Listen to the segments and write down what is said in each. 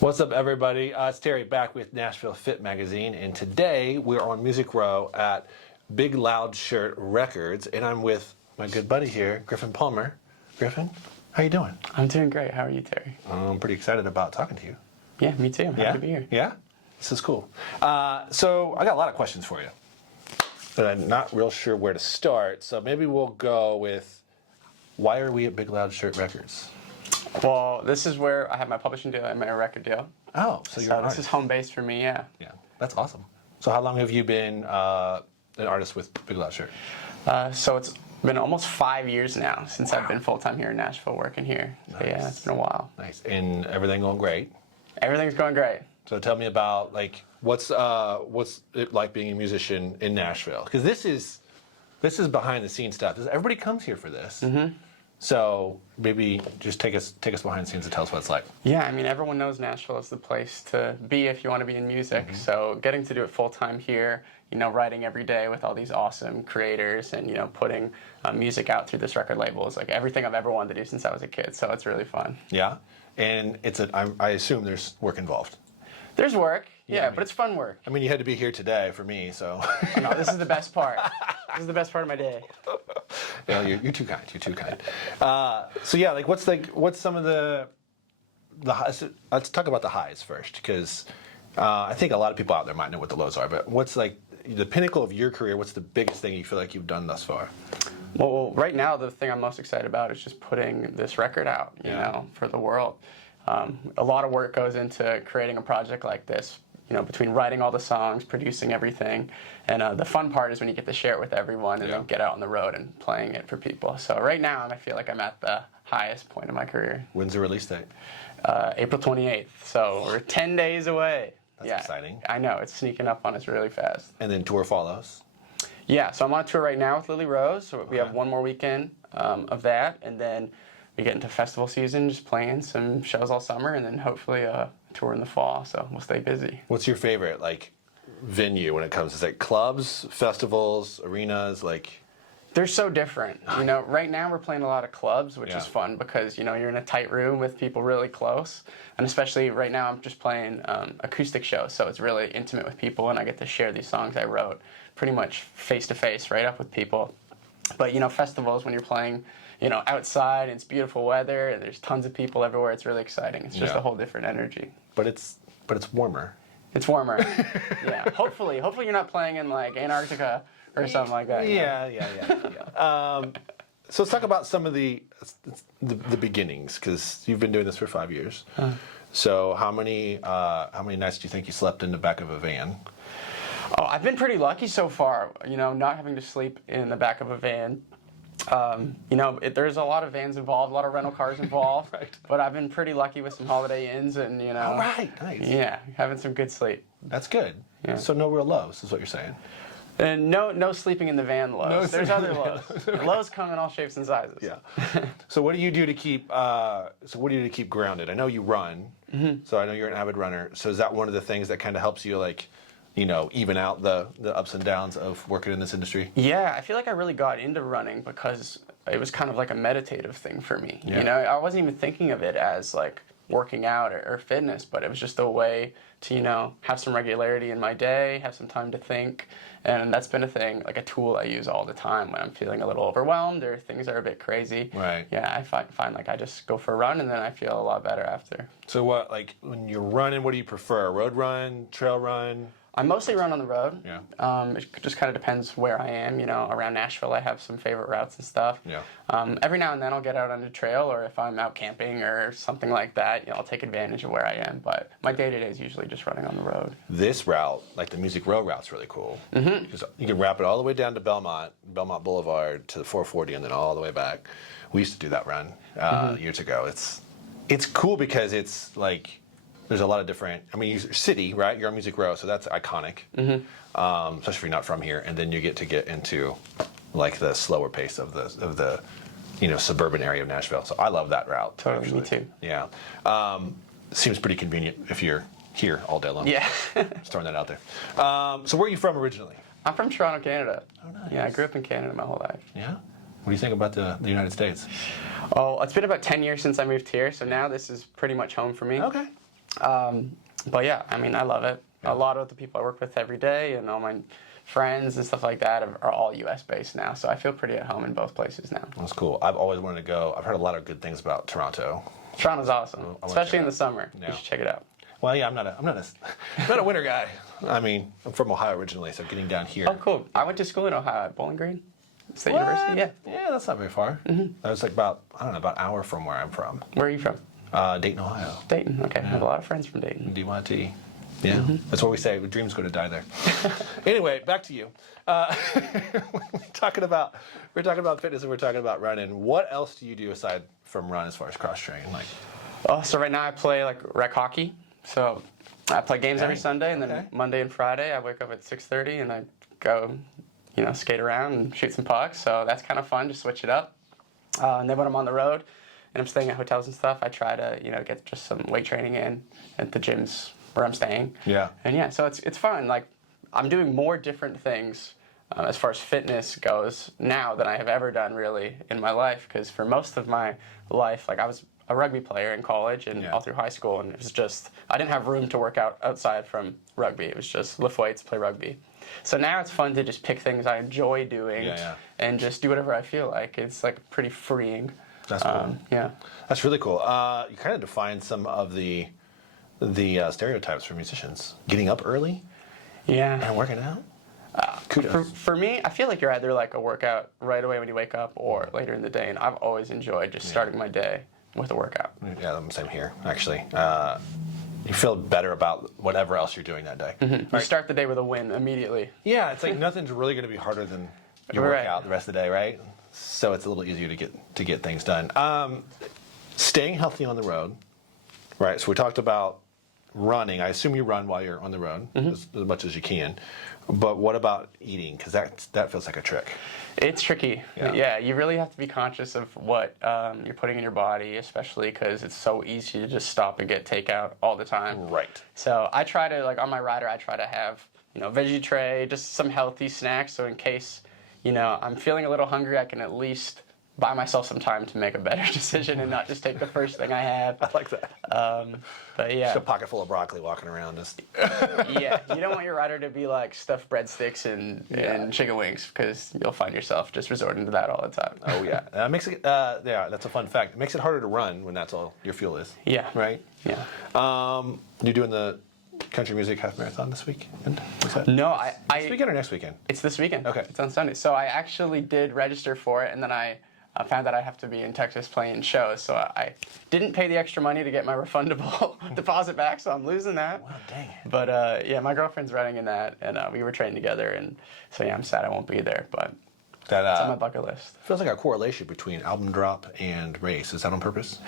What's up, everybody? It's Terry back with Nashville Fit Magazine, and today we're on Music Row at Big Loud Shirt Records, and I'm with my good buddy here, Griffen Palmer. Griffen, how you doing? I'm doing great. How are you, Terry? I'm pretty excited about talking to you. Yeah, me too. I'm happy to be here. Yeah? This is cool. So I got a lot of questions for you, but I'm not real sure where to start, so maybe we'll go with, why are we at Big Loud Shirt Records? Well, this is where I have my publishing deal and my record deal. Oh, so you're an this artist. is home base for me, yeah. Yeah, that's awesome. So how long have you been an artist with Big Loud Shirt? So it's been almost 5 years now since I've been full-time here in Nashville working here. So Nice. yeah, it's been a while. Nice. And everything going great? Everything's going great. So tell me about, like, what's it like being a musician in Nashville? Because this is behind the scenes stuff. Everybody comes here for this. Mm-hmm. So maybe just take us behind the scenes and tell us what it's like. Yeah, I mean, everyone knows Nashville is the place to be if you want to be in music. Mm-hmm. So getting to do it full-time here, writing every day with all these awesome creators and, putting music out through this record label is like everything I've ever wanted to do since I was a kid. So it's really fun. Yeah? And I assume there's work involved. There's work, Yeah, I mean, but it's fun work. I mean, you had to be here today for me, so. Oh, no, this is the best part. This is the best part of my day. No, you're too kind. You're too kind. So yeah, what's some of the highs? Let's talk about the highs first, because I think a lot of people out there might know what the lows are. But what's like the pinnacle of your career? What's the biggest thing you feel like you've done thus far? Well, right now the thing I'm most excited about is just putting this record out, for the world. A lot of work goes into creating a project like this. Between writing all the songs, producing everything, and the fun part is when you get to share it with everyone and then get out on the road and playing it for people. So right now, I feel like I'm at the highest point of my career. When's the release date? April 28th, so we're 10 days away. That's exciting. I know, it's sneaking up on us really fast. And then tour follows? Yeah, so I'm on tour right now with Lily Rose, so we have one more weekend of that, and then we get into festival season, just playing some shows all summer, and then hopefully tour in the fall, so we'll stay busy. What's your favorite, venue when it comes to, clubs, festivals, arenas, They're so different. Right now we're playing a lot of clubs, which is fun because, you're in a tight room with people really close. And especially right now I'm just playing acoustic shows, so it's really intimate with people, and I get to share these songs I wrote pretty much face-to-face, right up with people. But, festivals, when you're playing, outside and it's beautiful weather and there's tons of people everywhere, it's really exciting. It's just a whole different energy. But it's warmer. It's warmer. Yeah. Hopefully you're not playing in Antarctica or something like that. Yeah. So let's talk about some of the beginnings, because you've been doing this for 5 years. So how many nights do you think you slept in the back of a van? Oh, I've been pretty lucky so far, not having to sleep in the back of a van. There's a lot of vans involved, a lot of rental cars involved, Right. But I've been pretty lucky with some Holiday Inns and, All right, nice. Yeah, having some good sleep. That's good. Yeah. So no real lows is what you're saying. And no sleeping in the van lows. No There's sleeping other in lows. Lows come in all shapes and sizes. Yeah. So what do you do to keep grounded? I know you run, so I know you're an avid runner. So is that one of the things that kind of helps you, even out the ups and downs of working in this industry? Yeah, I feel like I really got into running because it was kind of like a meditative thing for me. Yeah. I wasn't even thinking of it as working out or fitness, but it was just a way to, have some regularity in my day, have some time to think. And that's been a thing, a tool I use all the time when I'm feeling a little overwhelmed or things are a bit crazy. Right. Yeah, I find I just go for a run and then I feel a lot better after. So what, when you're running, what do you prefer? A road run, trail run? I mostly run on the road. Yeah. It just kind of depends where I am. Around Nashville, I have some favorite routes and stuff. Yeah. Every now and then I'll get out on a trail, or if I'm out camping or something like that, I'll take advantage of where I am. But my day-to-day is usually just running on the road. This route, the Music Row route's really cool. Mm-hmm. Because you can wrap it all the way down to Belmont Boulevard to the 440, and then all the way back. We used to do that run years ago. It's cool because it's there's a lot of different. I mean, you're city, right? You're on Music Row, so that's iconic. Mm-hmm. Especially if you're not from here, and then you get into the slower pace of the suburban area of Nashville. So I love that route. Totally, actually. me too. Yeah, seems pretty convenient if you're here all day long. Yeah. Just throwing that out there. So where are you from originally? I'm from Toronto, Canada. Oh, nice. Yeah, I grew up in Canada my whole life. Yeah. What do you think about the United States? Oh, it's been about 10 years since I moved here, so now this is pretty much home for me. Okay. But yeah, I mean, I love it. A lot of the people I work with every day and all my friends and stuff like that are all U.S. based now, so I feel pretty at home in both places now. That's cool. I've always wanted to go. I've heard a lot of good things about Toronto. Toronto's awesome, especially in the summer. Yeah. You should check it out. Well, yeah, I'm not a winter guy. I mean, I'm from Ohio originally, so getting down here. Oh, cool. I went to school in Ohio at Bowling Green State University. Yeah. Yeah, that's not very far. That was like about an hour from where I'm from. Where are you from? Dayton, Ohio. Dayton. Okay, I have a lot of friends from Dayton. DYT. Yeah, that's what we say. Dreams go to die there. Anyway, back to you. we're talking about fitness and we're talking about running. What else do you do aside from run as far as cross training? Like, So right now I play like rec hockey. So I play games every Sunday, and then Monday and Friday I wake up at 6:30 and I go, skate around and shoot some pucks. So that's kind of fun to switch it up. And then when I'm on the road and I'm staying at hotels and stuff, I try to get just some weight training in at the gyms where I'm staying. Yeah. And yeah, so it's fun. Like I'm doing more different things as far as fitness goes now than I have ever done really in my life. Because for most of my life, like I was a rugby player in college and all through high school, and it was just I didn't have room to work out outside from rugby. It was just lift weights, play rugby. So now it's fun to just pick things I enjoy doing and just do whatever I feel like. It's like pretty freeing. That's cool. Yeah. That's really cool. You kind of defined some of the stereotypes for musicians. Getting up early and working out. Kudos. For me, I feel like you're either like a workout right away when you wake up or later in the day, and I've always enjoyed just starting my day with a workout. Yeah, I'm the same here, actually. You feel better about whatever else you're doing that day. You start the day with a win immediately. Yeah, it's like nothing's really going to be harder than your workout the rest of the day, right? So it's a little easier to get things done. Staying healthy on the road, right? So we talked about running. I assume you run while you're on the road as much as you can. But what about eating? Because that feels like a trick. It's tricky. Yeah, you really have to be conscious of what you're putting in your body, especially because it's so easy to just stop and get takeout all the time. Right. So I try to, like on my rider, I try to have, veggie tray, just some healthy snacks. So in case, I'm feeling a little hungry, I can at least buy myself some time to make a better decision and not just take the first thing I have. I like that. But yeah. Just a pocket full of broccoli walking around. Yeah, you don't want your rider to be like stuffed breadsticks and chicken wings because you'll find yourself just resorting to that all the time. Oh yeah, makes it. That's a fun fact. It makes it harder to run when that's all your fuel is. Yeah. Right. Yeah. You doing the country music half marathon this weekend? No, This weekend or next weekend? It's this weekend. Okay. It's on Sunday. So I actually did register for it, and then I found that I have to be in Texas playing shows, so I didn't pay the extra money to get my refundable deposit back, so I'm losing that. Wow, dang it. But yeah, my girlfriend's running in that, and we were training together, and so yeah, I'm sad I won't be there, but it's on my bucket list. Feels like a correlation between album drop and race. Is that on purpose?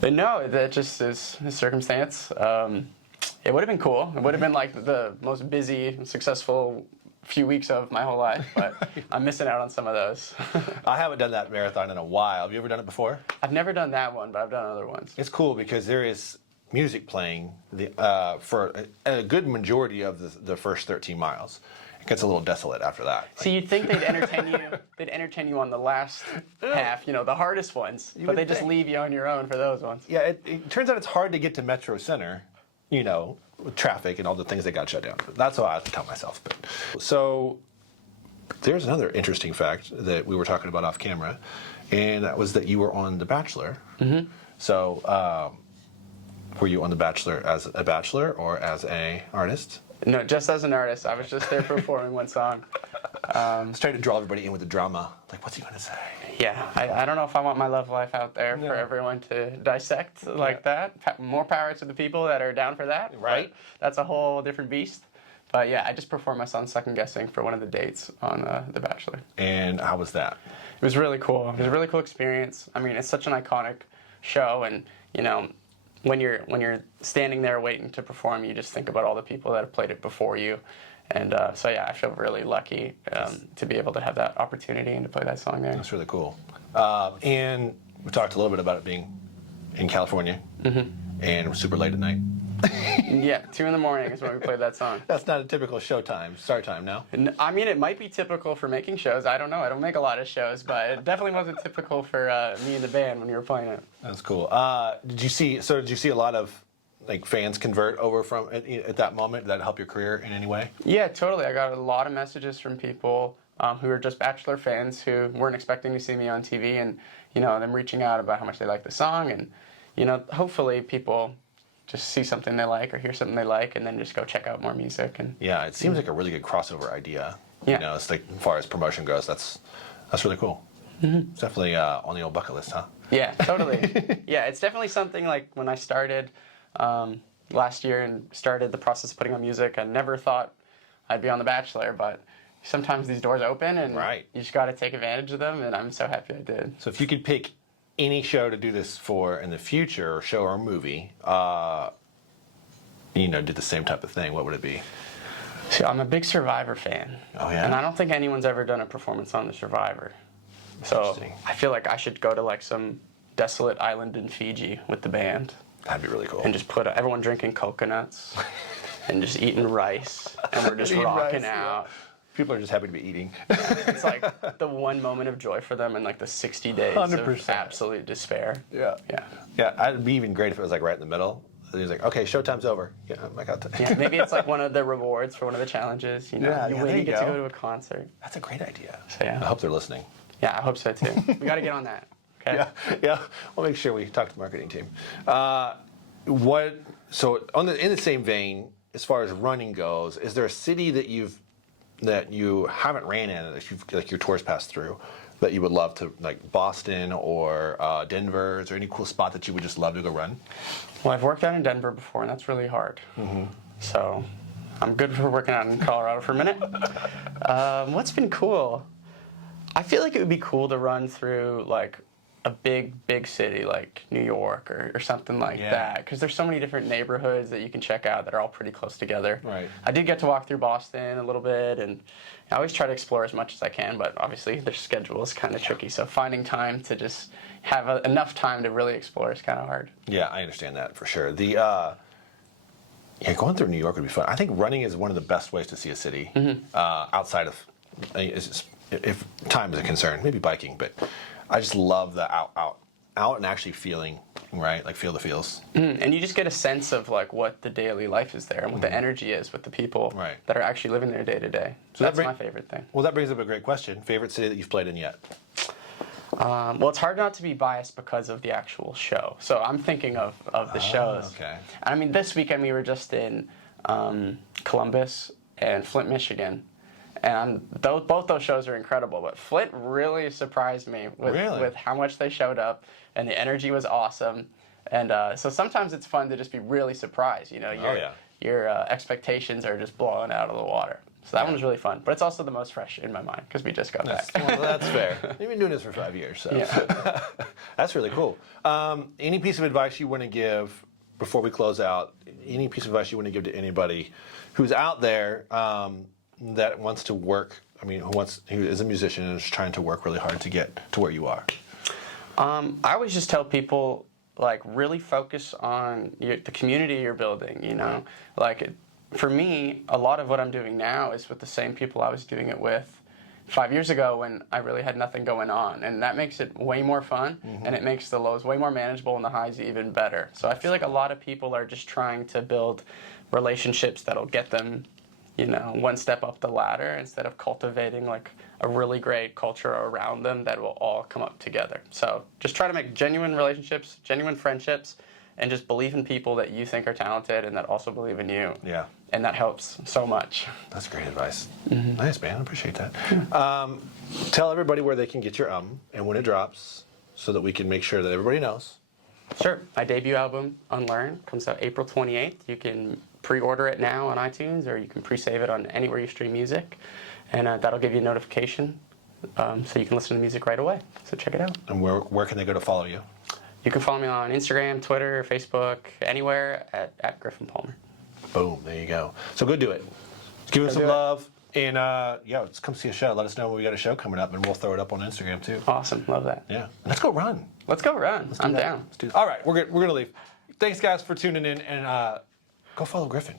But no, that just is a circumstance. It would have been cool. It would have been like the most busy, successful few weeks of my whole life, but I'm missing out on some of those. I haven't done that marathon in a while. Have you ever done it before? I've never done that one, but I've done other ones. It's cool because there is music playing for a good majority of the first 13 miles. It gets a little desolate after that. So you'd think they'd entertain you. They'd entertain you on the last half, the hardest ones, but they just leave you on your own for those ones. Yeah, it turns out it's hard to get to Metro Center, with traffic and all the things that got shut down. That's what I tell myself. So there's another interesting fact that we were talking about off camera, and that was that you were on The Bachelor. Mm-hmm. So were you on The Bachelor as a bachelor or as a artist? No, just as an artist. I was just there performing one song. I was trying to draw everybody in with the drama. Like, what's he going to say? Yeah, I don't know if I want my love life out there for everyone to dissect like that. More power to the people that are down for that. Right. That's a whole different beast. But yeah, I just performed my song Second Guessing for one of the dates on The Bachelor. And how was that? It was really cool. It was a really cool experience. I mean, it's such an iconic show, and when you're standing there waiting to perform, you just think about all the people that have played it before you. And so yeah, I feel really lucky to be able to have that opportunity and to play that song there. That's really cool. And we talked a little bit about it being in California, and super late at night. Yeah, 2 a.m. is when we played that song. That's not a typical start time now. I mean, it might be typical for making shows. I don't know. I don't make a lot of shows, but it definitely wasn't typical for me and the band when we were playing it. That's cool. Did you see a lot of like fans convert over from at that moment? Did that help your career in any way? Yeah, totally. I got a lot of messages from people who are just Bachelor fans who weren't expecting to see me on TV, and them reaching out about how much they like the song, and hopefully people just see something they like or hear something they like, and then just go check out more music. And yeah, it seems like a really good crossover idea. Yeah. It's like as far as promotion goes, that's really cool. Mm-hmm. It's definitely on the old bucket list, huh? Yeah, totally. Yeah, it's definitely something like when I started last year and started the process of putting on music, I never thought I'd be on The Bachelor, but sometimes these doors open and you just got to take advantage of them, and I'm so happy I did. So if you could pick any show to do this for in the future, show or movie, did the same type of thing, what would it be? So I'm a big Survivor fan. Oh, yeah? And I don't think anyone's ever done a performance on the Survivor. So I feel like I should go to like some desolate island in Fiji with the band. That'd be really cool. And just put everyone drinking coconuts and just eating rice, and we're just rocking out. People are just happy to be eating. It's like the one moment of joy for them in like the 60 days 100%. Of absolute despair. Yeah. It'd be even great if it was like right in the middle. He's like, okay, showtime's over. Yeah, I'm like, yeah, maybe it's like one of the rewards for one of the challenges. You win, you get to go to a concert. That's a great idea. So, yeah. I hope they're listening. Yeah, I hope so too. We got to get on that. Okay. Yeah. We'll make sure we talk to the marketing team. So in the same vein, as far as running goes, is there a city that you haven't ran in that you've like your tours passed through that you would love to, like Boston or Denver? Is there any cool spot that you would just love to go run? Well, I've worked out in Denver before, and that's really hard. Mm-hmm. So I'm good for working out in Colorado for a minute. What's been cool? I feel like it would be cool to run through like a big city like New York or something like that, because there's so many different neighborhoods that you can check out that are all pretty close together. Right. I did get to walk through Boston a little bit, and I always try to explore as much as I can, but obviously their schedule is kind of tricky, so finding time to just have enough time to really explore is kind of hard. Yeah, I understand that for sure. Going through New York would be fun. I think running is one of the best ways to see a city outside of, if time is a concern, maybe biking, but I just love the out and actually feeling, right? Like feel the feels. And you just get a sense of like what the daily life is there and what the energy is with the people that are actually living there day to day. So that's my favorite thing. Well, that brings up a great question. Favorite city that you've played in yet? Well, it's hard not to be biased because of the actual show. So I'm thinking of the shows. Okay. I mean, this weekend we were just in Columbus and Flint, Michigan. And both those shows are incredible, but Flint really surprised me with how much they showed up, and the energy was awesome. And so sometimes it's fun to just be really surprised. Your expectations are just blowing out of the water. So that one was really fun, but it's also the most fresh in my mind because we just got back. Well, that's fair. You've been doing this for 5 years, so that's really cool. Any piece of advice you want to give before we close out? Any piece of advice you want to give to anybody who's out there that wants to work? I mean, who is a musician and is trying to work really hard to get to where you are? I always just tell people, like, really focus on the community you're building. For me, a lot of what I'm doing now is with the same people I was doing it with 5 years ago when I really had nothing going on. And that makes it way more fun, and it makes the lows way more manageable and the highs even better. So I feel like a lot of people are just trying to build relationships that'll get them, one step up the ladder instead of cultivating like a really great culture around them that will all come up together. So just try to make genuine relationships, genuine friendships, and just believe in people that you think are talented and that also believe in you. Yeah. And that helps so much. That's great advice. Nice, man. I appreciate that. Tell everybody where they can get your and when it drops so that we can make sure that everybody knows. Sure. My debut album, Unlearn, comes out April 28th. You can pre-order it now on iTunes, or you can pre-save it on anywhere you stream music. And that'll give you a notification so you can listen to the music right away. So check it out. And where can they go to follow you? You can follow me on Instagram, Twitter, Facebook, anywhere at Griffen Palmer. Boom, there you go. So go do it. Give us some love. And let's come see a show. Let us know when we got a show coming up, and we'll throw it up on Instagram too. Awesome, love that. Yeah, let's go run. Let's go run. I'm down. Let's do that. All right, we're gonna leave. Thanks, guys, for tuning in, and go follow Griffen.